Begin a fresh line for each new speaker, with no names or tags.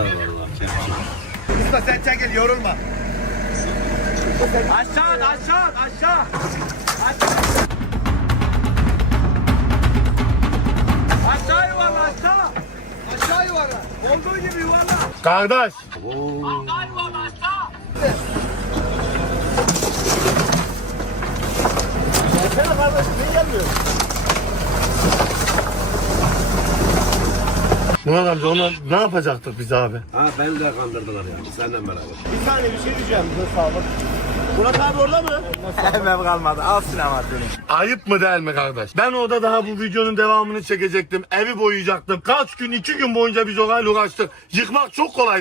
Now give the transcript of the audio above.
Usta sen çekil yorulma. Aşağı. Aşağı yuvarla aşağı. Aşağı yuvarla. Olduğu gibi yuvarla.
Kardeş.
Gelsene kardeşim niye gelmiyorsun?
Murat amca ona ne yapacaktık biz abi?
Ha beni de kandırdılar yani senden beraber.
Bir saniye bir şey diyeceğim. Dur sağ olun. Murat abi orada mı? Hemen kalmadı. Al sinema seni.
Ayıp mı değil mi kardeş? Ben orada daha bu videonun devamını çekecektim. Evi boyayacaktım. Kaç gün 2 gün boyunca biz orayla uğraştık. Yıkmak çok kolay.